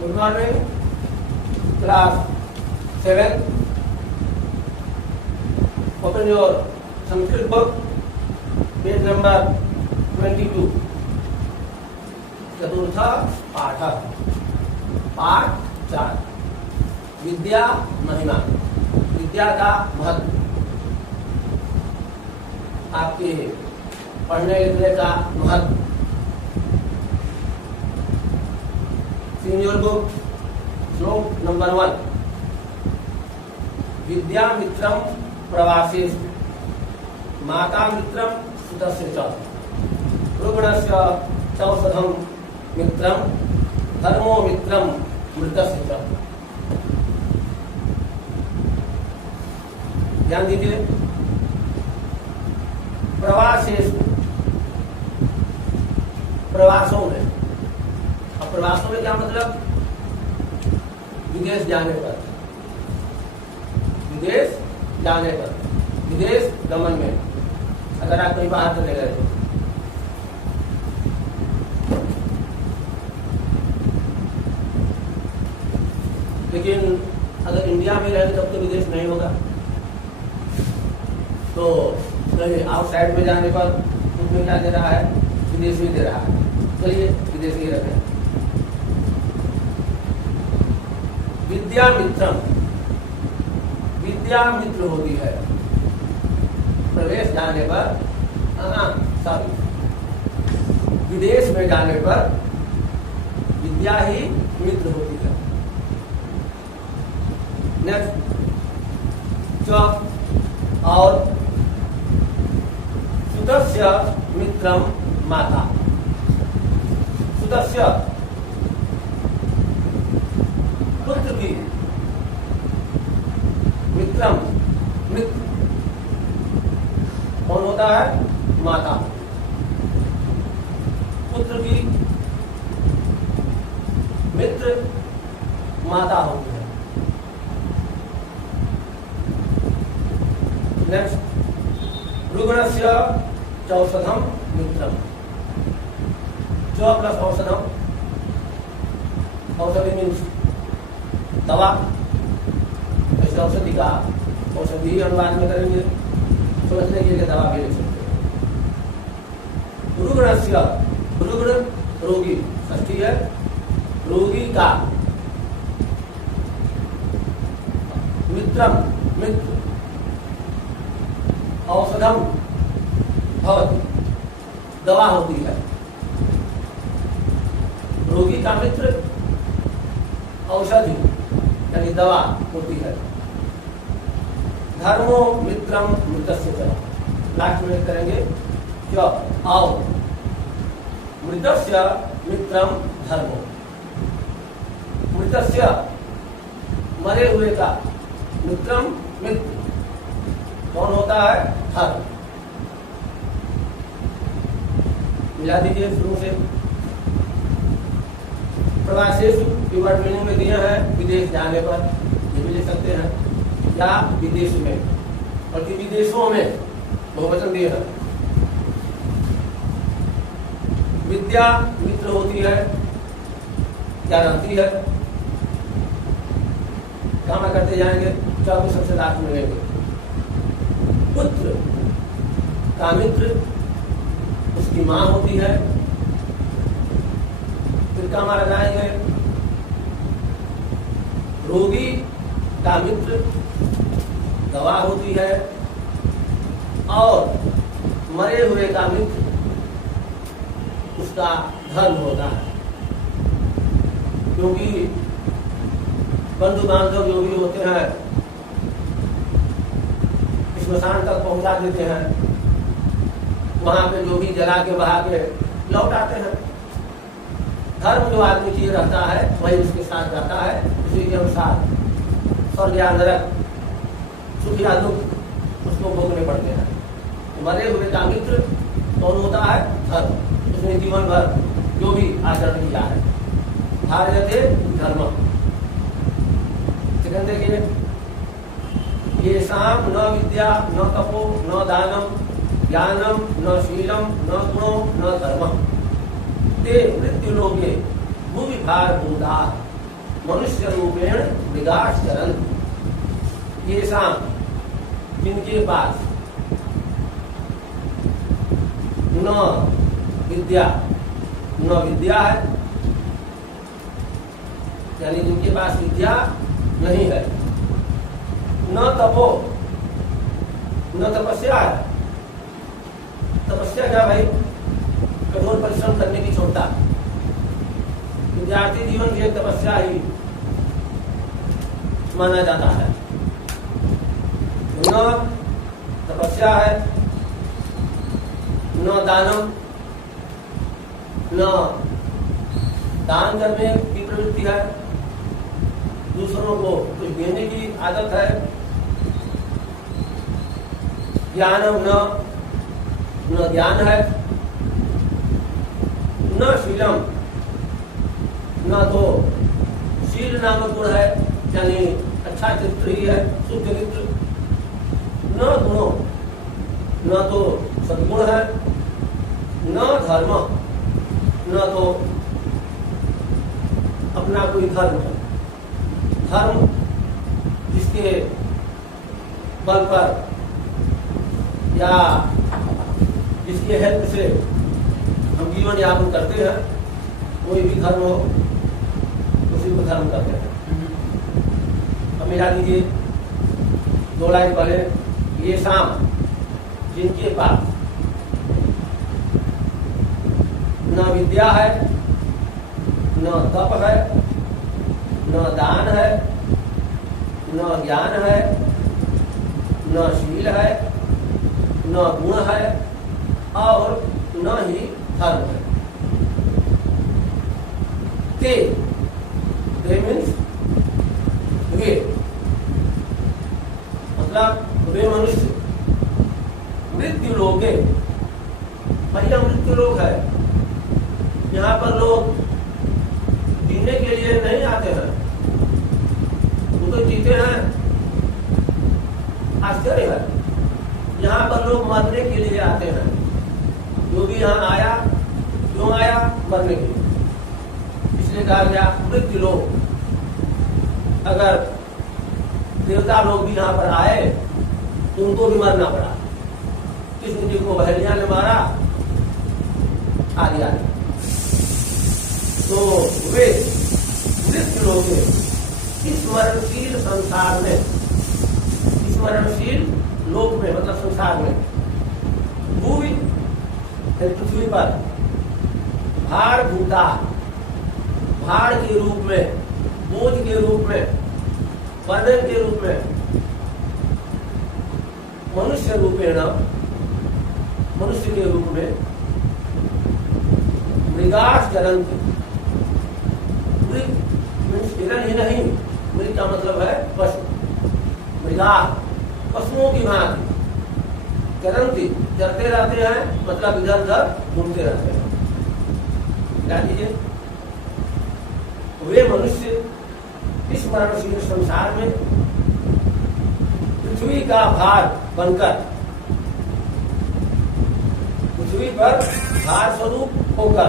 Good morning, class 7. Open your Sanskrit book, page number 22. चतुर्थ पाठ, पाठ 4, विद्या महिमा, विद्या का महत्व, आपके पढ़ने लिखने का महत्व। In your book, श्लोक नंबर 1, विद्या मित्रम प्रवासेषु, माता मित्रम सुतस्य च, रुग्णस्य चौषधम मित्रम, धर्मो मित्रम मृतस्य च। ध्यान दीजिए, प्रवासेषु, प्रवासों में। अब प्रवासों में क्या मतलब? विदेश जाने पर, विदेश जाने पर, विदेश गमन में, अगर आप कहीं बाहर चले गए तो। लेकिन अगर इंडिया में रहेंगे तब तो विदेश नहीं होगा। तो कहीं आउटसाइड में जाने पर उसमें क्या दे रहा है? विदेशी दे रहा है। चलिए विदेशी रखें। विद्या मित्रम, विद्या मित्र होती है प्रवेश जाने पर, सॉरी, विदेश में जाने पर विद्या ही मित्र होती है। नेक्स्ट, और सुतस्य मित्रम माता, सुतस्य पुत्र की, मित्रम मित्र कौन होता है? माता। पुत्र की मित्र माता होती है। नेक्स्ट, रुग्णस्य चौषधम मित्रम, प्लस औषधम, औषधि मीन्स दवा, ऐसे औषधि का औषधि अनुवाद में करेंगे, समझने के लिए दवा भी लिख सकते हैं। रुग्णस्य, रुग्ण रोगी, षष्ठी है, रोगी का, मित्रम मित्र, औषधम भवति, दवा होती है। रोगी का मित्र औषधि यानी दवा होती है। धर्मो मित्रम मृतस्य च, लास्ट में करेंगे क्या? आओ, मृतस्य मित्रम धर्मो, मृतस्य मरे हुए का, मित्रम मित्र कौन होता है? धर्म। मिला दीजिए शुरू से। प्रवासेषु की वर्ड मीनिंग में दिया है विदेश जाने पर, ये भी लिख सकते हैं, या विदेश में, बल्कि विदेशों में बहुवचन दिए है। विद्या मित्र होती है, क्या रहती है? काम करते जाएंगे, चौबीस सबसे लास्ट में लेंगे। पुत्र का मित्र उसकी माँ होती है। फिर क्या हमारा जाएंगे? रोगी का मित्र दवा होती है, और मरे हुए का मित्र उसका धर्म होता है। क्योंकि बंधु बांधव जो भी होते हैं स्मशान तक पहुंचा देते हैं, वहां पे जो भी जला के बहा के लौट आते हैं। धर्म जो आदमी की रहता है वही उसके साथ जाता है, उसी के अनुसार स्वर्ग या नरक, सुख या दुख उसको भोगने पड़ते हैं। मरे हुए का मित्र कौन होता है? धर्म। उसने जीवन भर जो भी आचरण किया है, धार्यते धर्म। सेकंड देखिए, येषां न विद्या न तपो न दानम ज्ञानम न शीलम न गुणो न धर्मम ते मृत्युलोके भूविभार भूता मनुष्य रूपेण मृगाश्चरन् ये शाम जिनके पास न विद्या है, यानी जिनके पास विद्या नहीं है, न तपो न तपस्या है। तपस्या क्या भाई? कठोर परिश्रम करने की क्षमता। विद्यार्थी जीवन की एक तपस्या ही माना जाता है। न तपस्या है, न दानम, न दान करने की प्रवृत्ति है, दूसरों को कुछ देने की आदत है। ज्ञानम न ज्ञान है, न शीलम न तो शील नामक गुण है, यानी अच्छा चरित्र ही है, शुद्ध चरित्र। न गुणों न तो सद्गुण है, न धर्म न तो अपना कोई धर्म है। धर्म जिसके बल पर या जिसके हेल्प से हम जीवन यापन करते हैं, कोई भी धर्म हो उसी को धर्म कहते हैं। अब मिला दीजिए 2 लाइन पहले, ये शाम जिनके पास न विद्या है, न तप है, न दान है, न ज्ञान है, न शील है, न गुण है और न ही धर्म है। ते मीन्स वे, मतलब वे मनुष्य मृत्यु लोके, पहला मृत्यु लोक है। यहाँ पर लोग जीने के लिए नहीं आते हैं, वो तो जीते हैं। आश्चर्य है, यहाँ पर लोग मरने के लिए आते हैं। जो भी यहाँ आया, क्यों आया? मरने के लिए। इसलिए कहा गया मृत्यु लोक। अगर देवता लोग भी यहाँ पर आए तो उनको भी मरना पड़ा। कृष्ण जी को बहलिया ने मारा, आदि आदि। तो वे मृत्यु लोग स्मरणशील संसार में, स्मरणशील लोक में मतलब संसार में, भूमि पृथ्वी पर भार भूता, भार के रूप में, बोझ के रूप में, बर्डन के रूप में, मनुष्य रूपेण, मनुष्य के रूप में मृगाश्चरन्ति। मृग मीन्स हिरण ही नहीं, मृग का मतलब है पशु। मृगा पशुओं की भांति चरन्ति, चरते रहते हैं, मतलब इधर उधर घूमते रहते हैं। क्या कीजिए, वे मनुष्य इस मरणशील संसार में पृथ्वी का भार बनकर, पृथ्वी पर भार स्वरूप होकर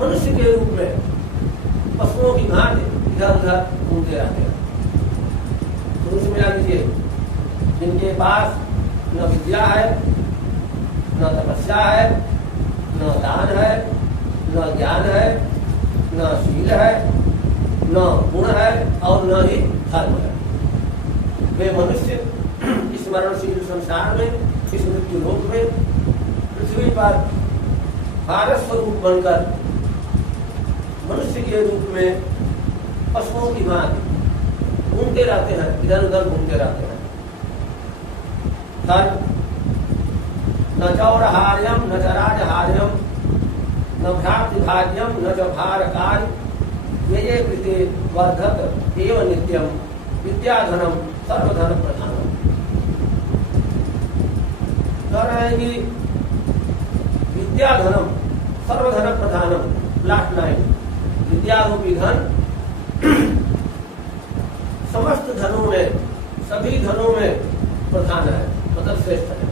मनुष्य के रूप में पशुओं की भांति इधर उधर घूमते रहते हैं। तो उसमें मिला दीजिए, जिनके पास न विद्या है, न तपस्या है, न दान है, न ज्ञान है, न शील है, न गुण है और न ही धर्म है, वे मनुष्य इस मरणशील संसार में, इस मृत्यु लोक में, पृथ्वी पर भारत स्वरूप बनकर मनुष्य के रूप में पशुओं की भांति घूमते रहते हैं, इधर उधर घूमते रहते हैं। धर्म न चौरहार्यम न च राजहार्यम न भ्रातृभाज्यम न च भारकार ये कृते वर्धत एव नित्यम विद्याधनम सर्वधन प्रधानम। कह रहे हैं कि विद्याधनम सर्वधन प्रधानम, लास्ट लाइन, विद्यारूपी धन समस्त धनों में, सभी धनों में प्रधान है, मतलब श्रेष्ठ है।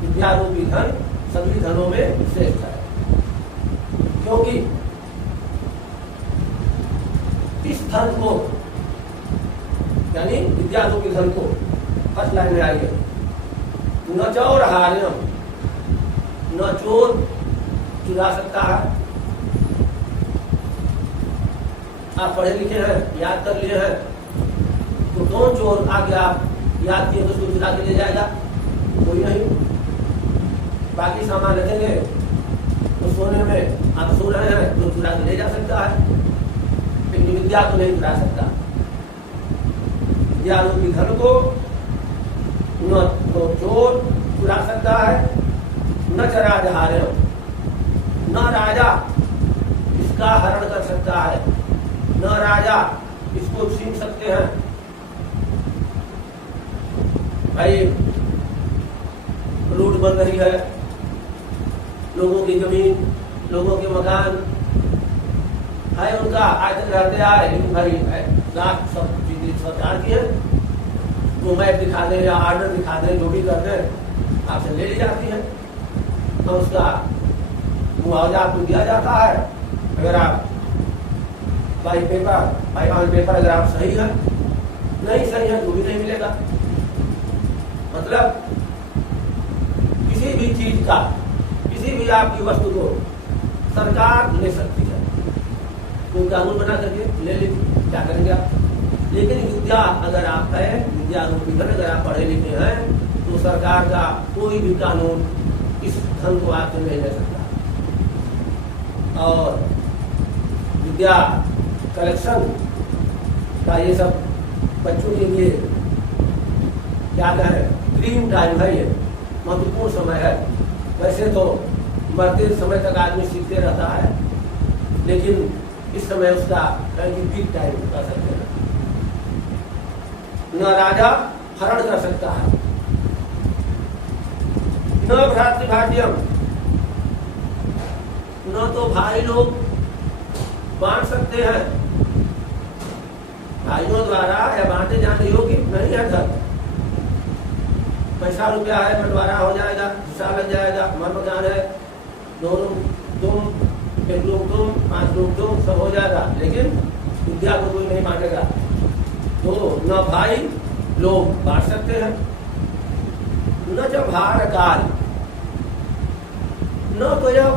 विद्यारूपी धन सभी धनों में श्रेष्ठ है, क्योंकि इस धन को, यानी विद्या रूपी धन को, फर्स्ट लाइन में आइए, न चोर हार्यम, न चोर चुरा सकता है। आप पढ़े लिखे हैं, याद कर लिए हैं, तो कौन चोर आगे आप याद किए तो उसको चुरा के ले जाएगा? कोई नहीं। बाकी सामान रखेंगे तो सोने में आप सो रहे हैं तो चुरा के ले जा सकता है, लेकिन विद्या को नहीं चुरा सकता। विद्या रूपी धन को न तो चोर चुरा सकता है, न चराजहार्यम, न राजा इसका हरण कर सकता है, न राजा इसको छीन सकते हैं। भाई रोड बन रही है, लोगों की जमीन, लोगों के मकान है, उनका आज तक रहते आए, लेकिन भाई लाख सब चीजें सरकार की है, वो मैप दिखा दे या आर्डर दिखा दे, जो भी कर दे आपसे ले ली जाती है और उसका मुआवजा आपको दिया जाता है। अगर आप बाई ऑन पेपर अगर आप सही है, नहीं सही है तो भी नहीं मिलेगा। मतलब किसी भी चीज का, किसी भी आपकी वस्तु को सरकार ले सकती है, कोई कानून बना करके ले लीजिए, क्या करेंगे आप? लेकिन विद्या अगर आप है, विद्या रूपी धन अगर आप पढ़े लिखे हैं, तो सरकार का कोई भी कानून इस धन को आपसे नहीं ले सकता। और विद्या कलेक्शन का ये सब बच्चों के लिए क्या कहें, ड्रीम टाइम है, ये महत्वपूर्ण समय है। वैसे तो मरते समय तक आदमी सीखते रहता है, लेकिन इस समय उसका पीक टाइम कर सकते हैं। न राजा हरण कर सकता है, न भ्रातृभाज्यम, न तो भाई लोग बांट सकते हैं, भाइयों द्वारा या बांटे जाने योग्य नहीं है धन। पैसा रुपया है, बंटवारा हो जाएगा, हिस्सा लग जाएगा, मकान है, दोनों तुम, एक लोग तुम, 5 लोग तुम, सब हो जाएगा, लेकिन विद्या को कोई नहीं बांटेगा। तो न भाई लोग बांट सकते हैं, न जब भार काल, न तो जब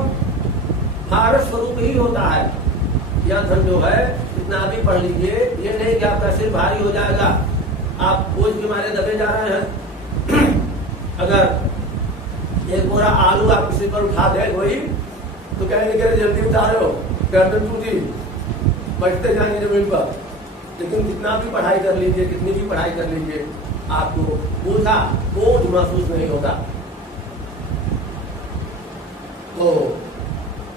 भारत स्वरूप ही होता है। यह धन जो है इतना भी पढ़ लीजिए, ये नहीं कि आपका सिर भारी हो जाएगा, आप बोझ के मारे दबे जा रहे हैं। अगर एक बोरा आलू आप किसी पर उठा दे वही, तो कहेंगे कि जल्दी उतारो, गर्दन टूटी, बैठते जाएंगे जमीन पर। लेकिन कितना भी पढ़ाई कर लीजिए, कितनी भी पढ़ाई कर लीजिए, आपको बोझ महसूस नहीं होगा। तो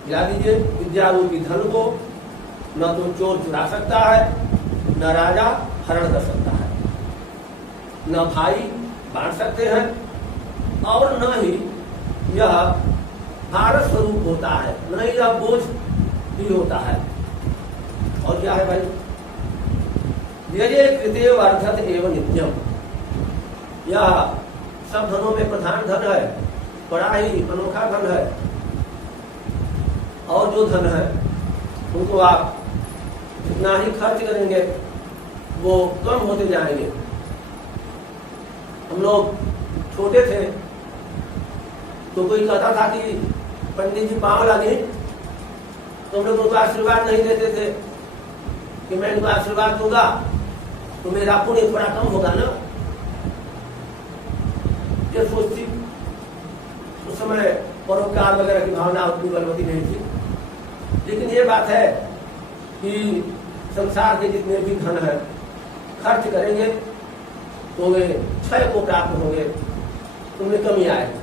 याद दीजिए, विद्या रूपी धन को न तो चोर चुरा सकता है, न राजा हरण कर सकता है, न भाई बांट सकते हैं, और न ही यह भारत स्वरूप होता है, न ही यह बोझ भी होता है। और क्या है भाई? यजे कृते वर्धत एवं नित्यम, यह सब धनों में प्रधान धन है, बड़ा ही अनोखा धन है। और जो धन है उनको आप जितना ही खर्च करेंगे वो कम होते जाएंगे। हम लोग छोटे थे तो कोई कहता था कि पंडित जी पांव लगे, तो हम लोग उनको आशीर्वाद नहीं देते थे कि मैं इनको आशीर्वाद दूंगा तो मेरा पुण्य थोड़ा कम होगा ना। ये सोचती, उस समय परोपकार वगैरह की भावना उतनी बलवती नहीं थी। लेकिन ये बात है कि संसार के जितने भी धन है खर्च करेंगे तो वे क्षय को प्राप्त होंगे, उनमें कमी आएगी।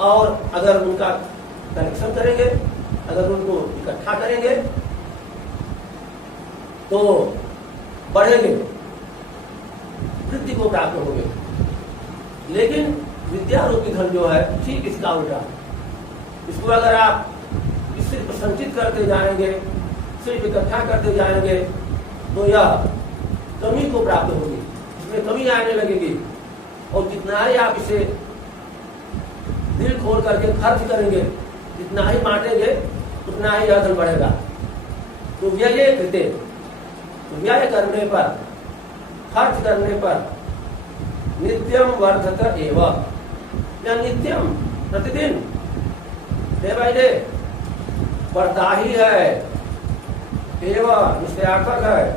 और अगर उनका कलेक्शन करेंगे, अगर उनको इकट्ठा करेंगे तो बढ़ेंगे, वृद्धि को प्राप्त होंगे। लेकिन विद्या रूपी धन जो है ठीक इसका उल्टा, इसको अगर आप सिर्फ संचित करते जाएंगे, सिर्फ इकट्ठा करते जाएंगे, तो यह कमी को प्राप्त होगी, इसमें कमी आने लगेगी। और जितना ही आप इसे दिल खोल करके खर्च करेंगे, जितना ही बांटेंगे, उतना ही यह धन बढ़ेगा। तो व्यय कृते, व्यय करने पर, खर्च करने पर नित्यम वर्धत एव, या नित्यम प्रतिदिन डे बाय डे बढ़ता ही है। एवं निश्चयार्थक है,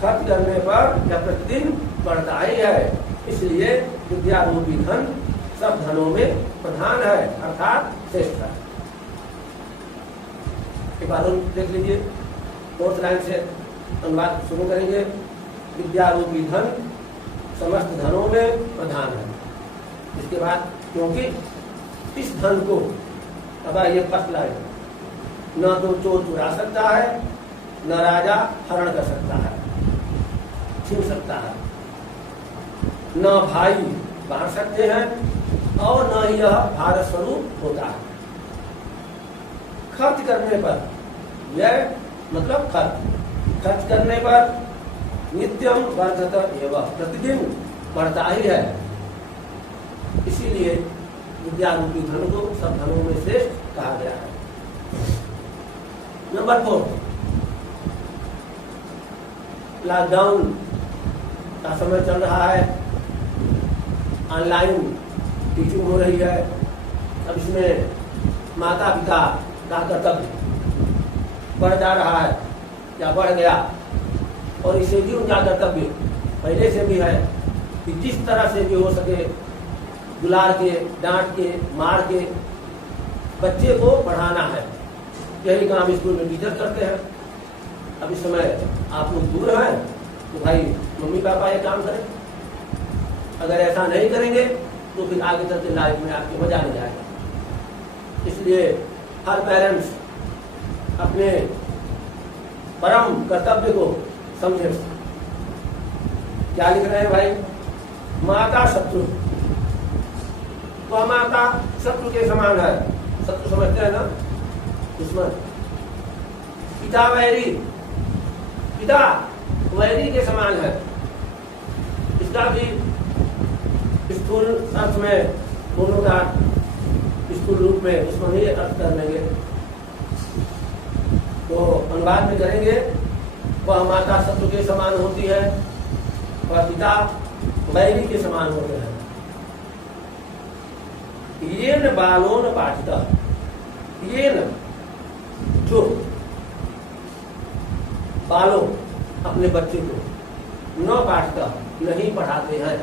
खर्च करने पर या प्रतिदिन बढ़ता ही है। इसलिए विद्या रूपी धन सब धनों में प्रधान है, अर्थात श्रेष्ठ है। एक बार देख लीजिए, फोर्थ लाइन से अनुवाद शुरू करेंगे। विद्या रूपी धन समस्त धनों में प्रधान है। इसके बाद क्योंकि इस धन को, अब ये फर्स्ट लाइन, न तो चोर चुरा सकता है, न राजा हरण कर सकता है, छीन सकता है, न भाई बांट सकते हैं, और न ही यह भारत स्वरूप होता है। खर्च करने पर, यह मतलब खर्च करने पर नित्यम वर्धत एवं, प्रतिदिन बढ़ता ही है। इसीलिए विद्या रूपी धन को सब धनों में श्रेष्ठ कहा गया है। नंबर 4, लॉकडाउन का समय चल रहा है, ऑनलाइन टीचिंग हो रही है। अब इसमें माता पिता का कर्तव्य बढ़ जा रहा है या बढ़ गया, और इसे भी उनका कर्तव्य पहले से भी है कि जिस तरह से भी हो सके दुलार के, डांट के, मार के बच्चे को पढ़ाना है। यही काम स्कूल में टीचर करते हैं। अब इस समय आप लोग दूर हैं तो भाई मम्मी पापा ये काम करें। अगर ऐसा नहीं करेंगे तो फिर आगे चल के लाइफ में आपके मजा नहीं आएगा। इसलिए हर पेरेंट्स अपने परम कर्तव्य को समझे। क्या लिख रहे हैं भाई? माता शत्रु, वह माता शत्रु के समान है। शत्रु समझते हैं ना, दुश्मन। पिता वैरी, पिता वैरी के समान है। इसका भी स्थूल अर्थ में दोनों का स्थूल रूप में दुश्मन ही अर्थ कर लेंगे। तो अनुवाद में करेंगे, वह माता शत्रु के समान होती है, वह पिता वैरी के समान होते हैं। ये न बालों न पाठता, ये न जो बालों अपने बच्चे को न पाठता नहीं पढ़ाते हैं,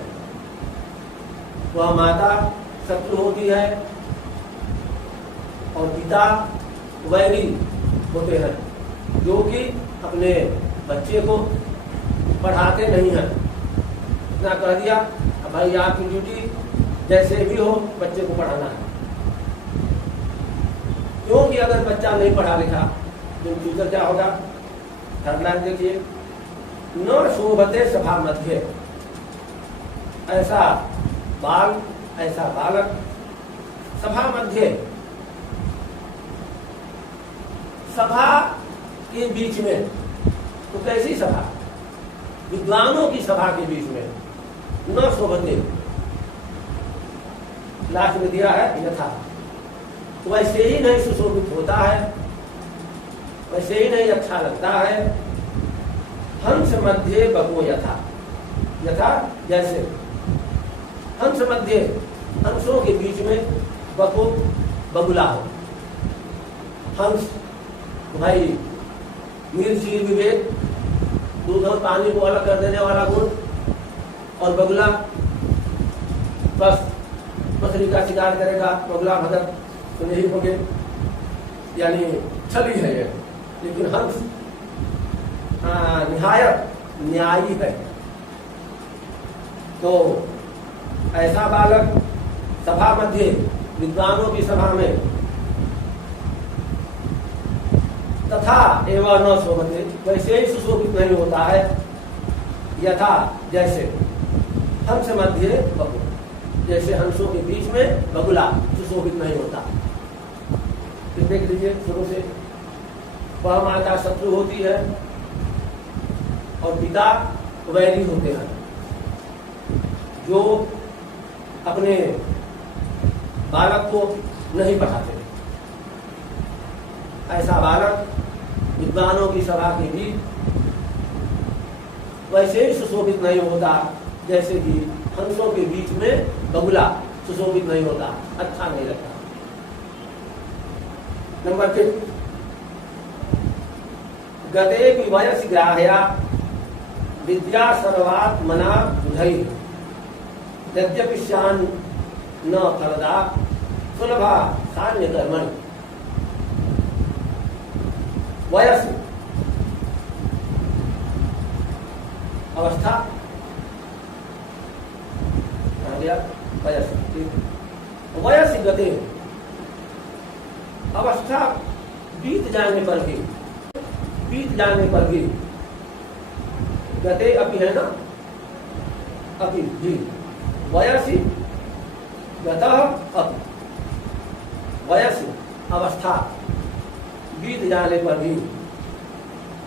वह माता शत्रु होती है और पिता वैरी होते हैं, जो कि अपने बच्चे को पढ़ाते नहीं हैं। इतना कह दिया। अब भाई आपकी ड्यूटी जैसे भी हो बच्चे को पढ़ाना है, क्योंकि अगर बच्चा नहीं पढ़ा लिखा तो फ्यूचर क्या होगा? थर्ड लाइन देखिए, न शोभते सभा मध्य, ऐसा बाल, ऐसा बालक सभा मध्य, सभा के बीच में। तो कैसी सभा? विद्वानों की सभा के बीच में। न शोभते, लास्ट में दिया है यथा, तो वैसे ही नहीं सुशोभित होता है, वैसे ही नहीं अच्छा लगता है। हंस मध्य बको यथा, यथा जैसे हंस मध्य, हंसों के बीच में बको बगुला हो। हंस भाई निर्जीव विवेक, दूध और पानी को अलग कर देने वाला गुण, और बगुला बस मछली का शिकार करेगा। बगुला भगत तो नहीं होंगे, यानी छली है ये। लेकिन हंस निहायत न्यायी है। तो ऐसा बालक सभा मध्य, विद्वानों की सभा में, तथा एवं न शोभते, वैसे ही सुशोभित नहीं होता है। यथा जैसे हंस मध्य बगुला, जैसे हंसों के बीच में बगुला सुशोभित नहीं होता। फिर देख लीजिए शुरू से, वह माता शत्रु होती है और पिता वैरी होते हैं, जो अपने बालक को नहीं पढ़ाते। ऐसा बालक विद्वानों की सभा के बीच वैसे ही सुशोभित नहीं होता जैसे कि हंसों के बीच में बगुला सुशोभित नहीं होता, अच्छा नहीं लगता। नंबर 3, गते वयस ग्राह्या विद्या सर्वात्मना बुधै यद्यपि स्यान् न फलदा सुलभा सान्य कर्मणि। वयस अवस्था, वयस वयस गते अवस्था बीत जाने पर भी, बीत जाने पर भी, गते अभी है ना, अभी जी, वयसी गतः अभी, वयस अवस्था बीत जाने पर भी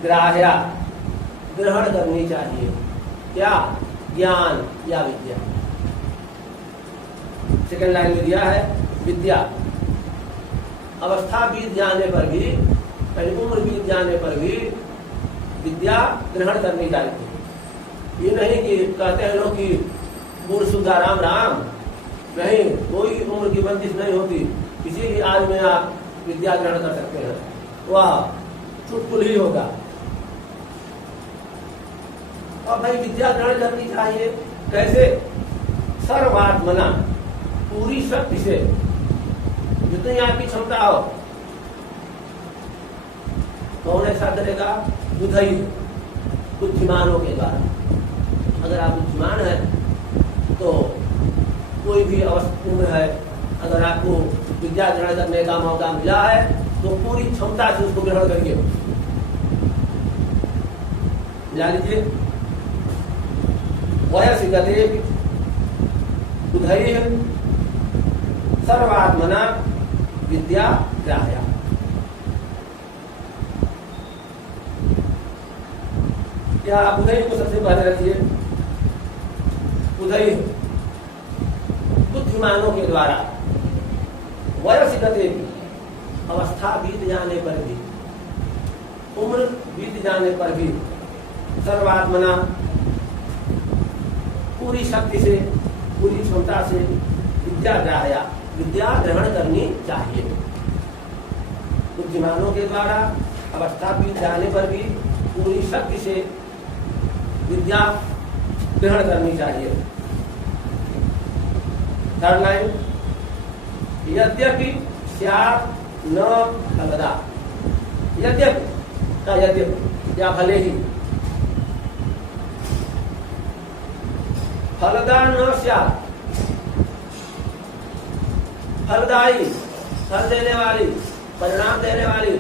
ग्राह्या ग्रहण करनी चाहिए, क्या? ज्ञान या विद्या। सेकंड लाइन में दिया है विद्या। अवस्था बीत जाने पर भी, पहले उम्र बीत जाने पर भी विद्या ग्रहण करनी चाहिए। ये नहीं कि कहते हैं लोग कि बूढ़ सुधा राम राम, नहीं, कोई उम्र की बंदिश नहीं होती, किसी भी आज में आप विद्या ग्रहण कर सकते हैं, वह चुटकुल ही होगा। और भाई विद्या ग्रहण करनी चाहिए कैसे? सर्वात्मना, पूरी शक्ति से, जितनी आपकी क्षमता हो। कौन ऐसा करेगा? बुद्धि, बुद्धिमानों के द्वारा। अगर आप बुद्धिमान हैं तो कोई भी उम्र है, अगर आपको विद्या ग्रहण करने का मौका मिला है तो पूरी क्षमता से उसको ग्रहण करिए। जान लीजिए, वयस गते बुधै सर्वात्मना विद्या ग्राह्या। क्या बुधै को सबसे पहले रखिए, बुधै बुद्धिमानों के द्वारा। वयस गते अवस्था बीत जाने पर भी, उम्र बीत जाने पर भी सर्वात्मना पूरी शक्ति से, पूरी क्षमता से विद्या ग्राह्या, विद्या ग्रहण करनी चाहिए। बुद्धिमानों के द्वारा अवस्था बीत जाने पर भी पूरी शक्ति से विद्या ग्रहण करनी चाहिए। थर्ड लाइन, यद्यपि स्यात् न फलदा। यद्यपि का यद्यपि या भले ही, फलदा न स्यात्, फलदायी, फल देने वाली, परिणाम देने वाली,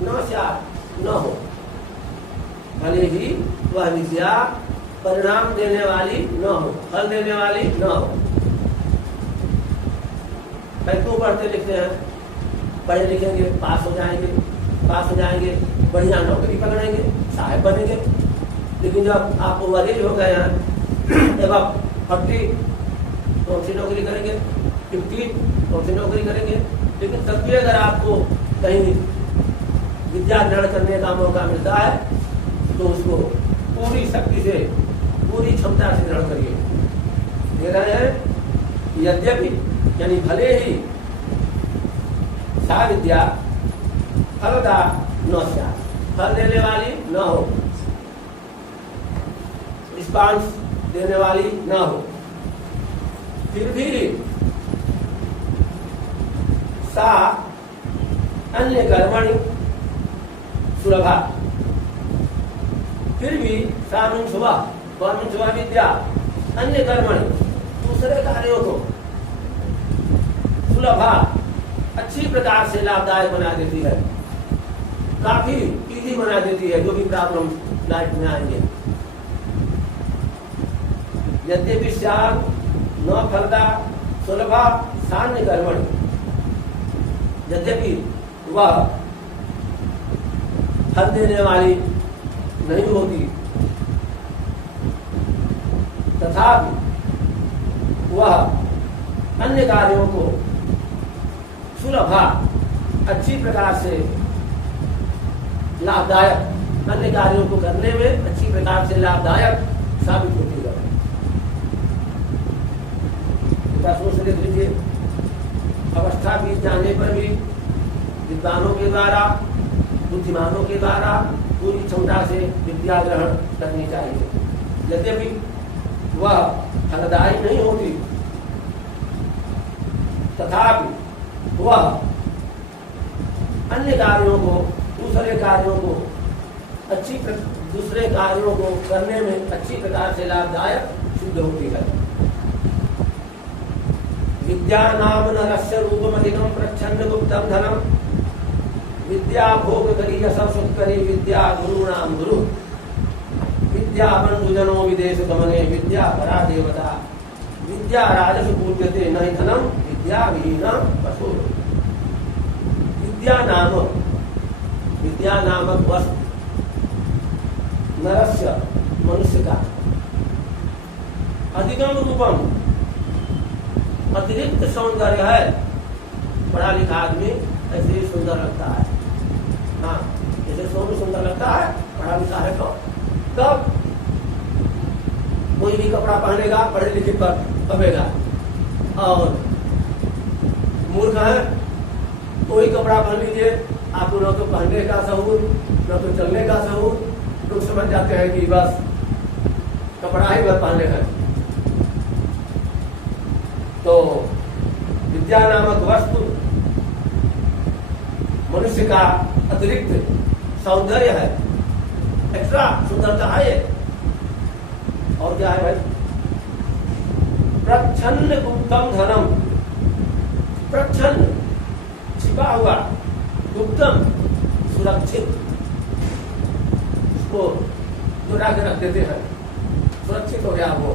न स्यात्, न हो। भले ही वह विद्या परिणाम देने वाली न हो, फल देने वाली न हो। क्यों पढ़ते लिखते हैं? पढ़े लिखेंगे, पास हो जाएंगे, बढ़िया नौकरी पकड़ेंगे, साहब बनेंगे। लेकिन जब आप वरीय हो गए हैं, जब आप 40 कौन सी नौकरी करेंगे, 50 कौन सी नौकरी करेंगे। लेकिन तब भी अगर आपको कहीं विद्या ग्रहण करने का मौका मिलता है तो उसको पूरी शक्ति से, पूरी क्षमता से ग्रहण करिए। दे रहे हैं यद्यपि, यानी भले ही सा विद्या फलदा न स्यात्, फल देने वाली न हो, रिस्पांस देने वाली न हो, फिर भी सा अन्य कर्मणि सुलभा। फिर भी सानुसुवा, वानुसुवा विद्या अन्य कर्मणि, दूसरे कार्यों को सुलभा, अच्छी प्रकार से लाभदायक बना देती है, काफी इजी बना देती है जो भी प्रॉब्लम लाइफ में आएंगे। यद्यपि स्यात् न फलदा सुलभा सान्य कर्मणि, यद्यपि वह फल देने वाली नहीं होती, तथापि वह अन्य कार्यों को सुलभा, अच्छी प्रकार से लाभदायक अन्य कार्यों को करने में अच्छी प्रकार से लाभदायक साबित होती है। सोच लिख लीजिए, अवस्था बीत जाने पर भी विद्वानों के द्वारा, बुद्धिमानों के द्वारा पूरी क्षमता से विद्या ग्रहण करनी चाहिए। यद्यपि वह फलदायी नहीं होती, तथापि वह अन्य कार्यों को, दूसरे कार्यों को दूसरे कार्यों को करने में अच्छी प्रकार से लाभदायक सिद्ध होती है। विद्या नाम नरस्य रूपमधिकं प्रच्छन्न गुप्तं धनम, विद्या भोग करी यशः सुख करी विद्या गुरुणाम गुरु, विद्या बंधुजनो विदेश गमने विद्या परा देवता, विद्या राजस पूज्यते नहि धनम विद्या विहीना पशु। विद्या नामक वस्तु नरस्य मनुष्य का अधिगम रूपम अतिरिक्त सौंदर्य है। पढ़ा लिखा आदमी ऐसे ही सुंदर लगता है। हाँ, जैसे सोनू सुंदर लगता है, पढ़ा लिखा है तो तब कोई भी कपड़ा पहनेगा पढ़े लिखे पर पवेगा, और मूर्ख है कोई कपड़ा पहन लीजिए, आपको न तो पहनने का सहूर न तो चलने का सहूर, लोग समझ जाते हैं कि बस कपड़ा ही बस पहनने है। तो विद्या नामक वस्तु मनुष्य का अतिरिक्त सौंदर्य है, एक्स्ट्रा सुंदरता है ये। और क्या है भाई? प्रच्छन्न गुप्तम धनम, प्रच्छन्न छिपा हुआ, गुप्तम सुरक्षित, उसको चुरा के रख देते हैं, सुरक्षित हो गया वो।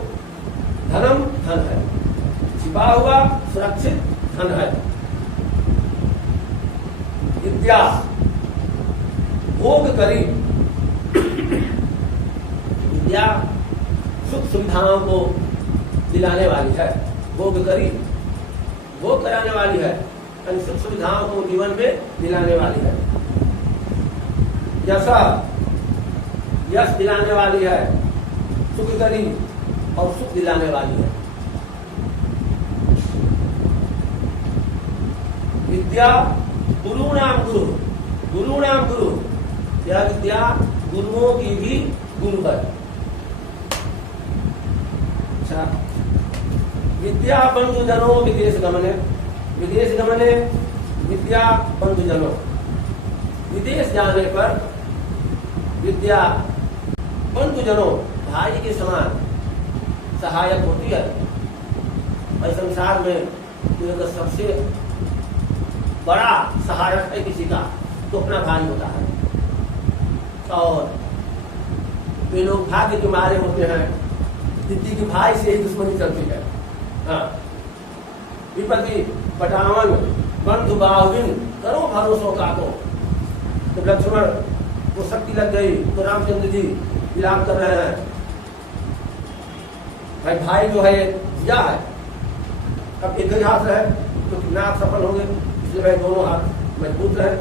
धनम धन है, छिपा हुआ सुरक्षित धन है। विद्या भोग करी, विद्या सुख सुविधाओं को दिलाने वाली है। भोग करी, भोग कराने वाली है, सुख सुविधाओं को जीवन में दिलाने वाली है। यश दिलाने वाली है, सुख करी और सुख दिलाने वाली है। विद्या गुरुणाम गुरु, गुरुणाम गुरु, यह विद्या गुरुओं की भी गुरु है। अच्छा, विद्या बंधुजनों विदेश गमने, विदेश गमने विद्या बंधुजनों, विदेश जाने पर विद्या बंधुजनों भाई के समान सहायक होती है। और संसार में तो सबसे बड़ा सहायक है किसी का तो अपना भाई होता है। और वे लोग भाग्य के मारे होते हैं, दीदी के भाई से ही दुश्मनी चलती है। हाँ, विपत्ति पटावन बंधु बाहुविन करो भरोसों का। तो जब लक्ष्मण को शक्ति लग गई तो रामचंद्र जी विलाप कर रहे हैं, भाई जो है दिया है, अब एक ही हाथ रहे तो कितना आप सफल होंगे, इसलिए भाई दोनों हाथ मजबूत रहे।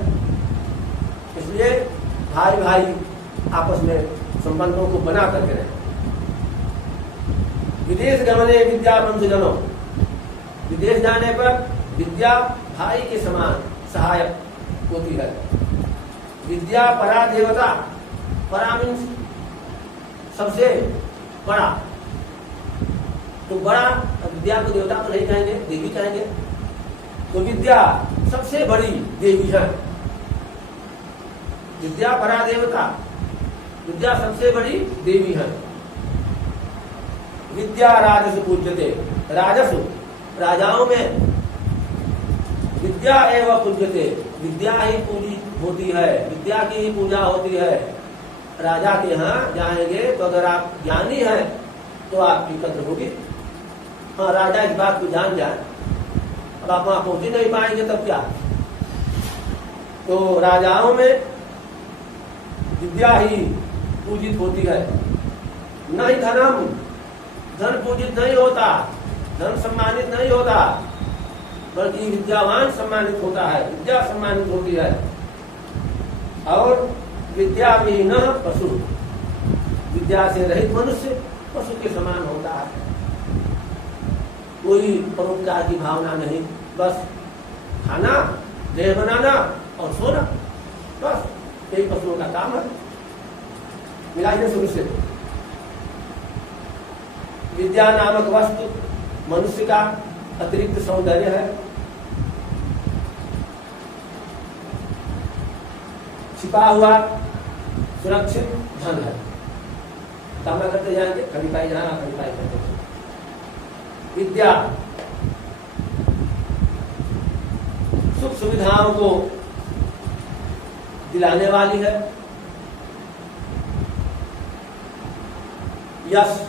इसलिए भाई भाई आपस में संबंधों को बना करके रहे। विदेश गमने विद्या बंधुजनों, विदेश जाने पर विद्या भाई के समान सहायक होती है। विद्या परा देवता, परा मीन्स सबसे बड़ा, तो बड़ा विद्या को देवता तो नहीं कहेंगे, देवी कहेंगे। तो विद्या सबसे बड़ी देवी है। विद्या परा देवता, विद्या सबसे बड़ी देवी है। विद्या राजस पूज्यते, राजस राजाओं में विद्या एवं पूज्यते, विद्या ही पूजी होती है, विद्या की ही पूजा होती है। राजा के यहाँ जाएंगे तो अगर आप ज्ञानी हैं तो आपकी कद्र होगी। हाँ, राजा इस बात को जान जाए, अब आप वहां पहुंच ही नहीं पाएंगे तब क्या। तो राजाओं में विद्या ही पूजित होती है। नहीं धनम, धन पूजित नहीं होता, धन सम्मानित नहीं होता, बल्कि विद्यावान सम्मानित होता है, विद्या सम्मानित होती है। और विद्या विहीन पशु, विद्या से रहित मनुष्य पशु के समान होता है। कोई परोपकार की भावना नहीं, बस खाना, देह बनाना और सोना, बस यही पशुओं का काम है। मिलाइए शुरू से। विद्या नामक वस्तु मनुष्य का अतिरिक्त सौंदर्य है, छिपा हुआ सुरक्षित धन है। कामना करते जाएंगे, कभी पाई जाना, कभी पाई करते। विद्या सुख सुविधाओं को दिलाने वाली है, यश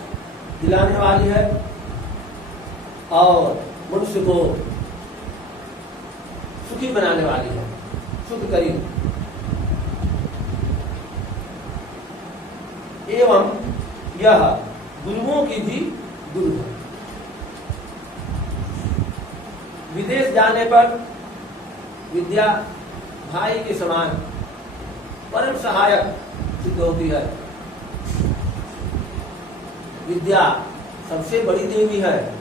दिलाने वाली है और मनुष्य को सुखी बनाने वाली है, सुख करी। एवं यह गुरुओं की भी गुरु है। विदेश जाने पर विद्या भाई के समान परम सहायक सिद्ध होती है। विद्या सबसे बड़ी देवी है।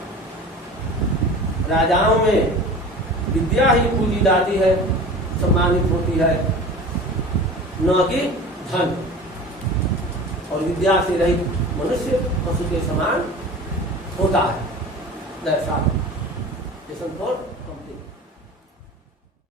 राजाओं में विद्या ही पूजी जाती है, सम्मानित होती है, न कि धन। और विद्या से रहित मनुष्य पशु के समान होता है। दर्शाता